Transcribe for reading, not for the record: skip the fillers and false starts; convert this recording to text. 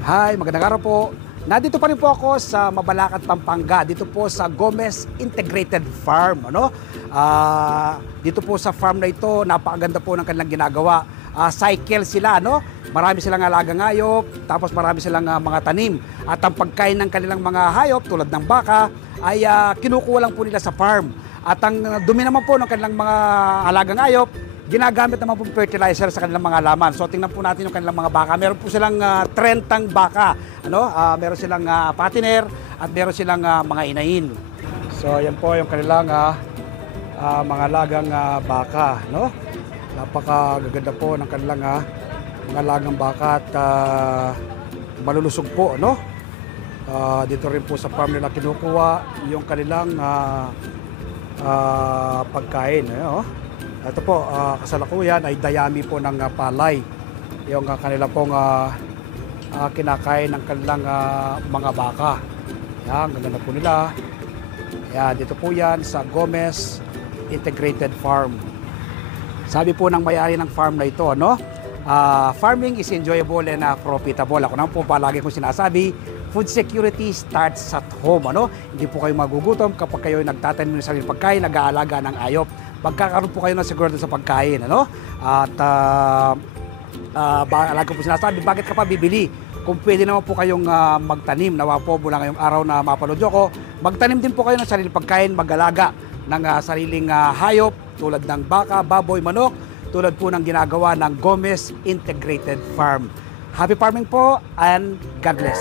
Hi, magandang araw po. Nandito pa rin po ako sa Mabalacat, Pampanga. Dito po sa Gomez Integrated Farm. Dito po sa farm na ito, napakaganda po ng kanilang ginagawa. Cycle sila, no? Marami silang alagang hayop, tapos marami silang mga tanim. At ang pagkain ng kanilang mga hayop, tulad ng baka, ay kinukuha lang po nila sa farm. At ang dumi naman po ng kanilang mga alagang hayop, ginagamit naman po fertilizer sa kanilang mga halaman. So tingnan po natin yung kanilang mga baka. Meron po silang 30 baka. Meron silang patiner at meron silang mga inahin. So yan po yung kanilang mga alagang baka, no? Napakaganda po ng kanilang mga alagang baka at malulusog po, no? Dito rin po sa farm nila kinukuha yung kanilang pagkain, no? Ito po, kasalukuyan ay dayami po ng palay. Yung kanila pong kinakain ng kanilang mga baka. Yan, ganda po nila. Yan, dito po yan sa Gomez Integrated Farm. Sabi po ng may-ari ng farm na ito, no? Farming is enjoyable and profitable. Ako naman po palagi kong sinasabi, food security starts at home. Hindi po kayo magugutom kapag kayo nagtatanim ng sariling pagkain, nag-aalaga ng ayop. Magkakaroon po kayo ng sigurado sa pagkain. At lagi ko po sinasabi, bakit ka pa bibili? Kung pwede naman po kayong magtanim, nawa po mula ngayong araw na mapanood ko, magtanim din po kayo ng sariling pagkain, mag-alaga ng sariling hayop tulad ng baka, baboy, manok, tulad po ng ginagawa ng Gomez Integrated Farm. Happy farming po and God bless!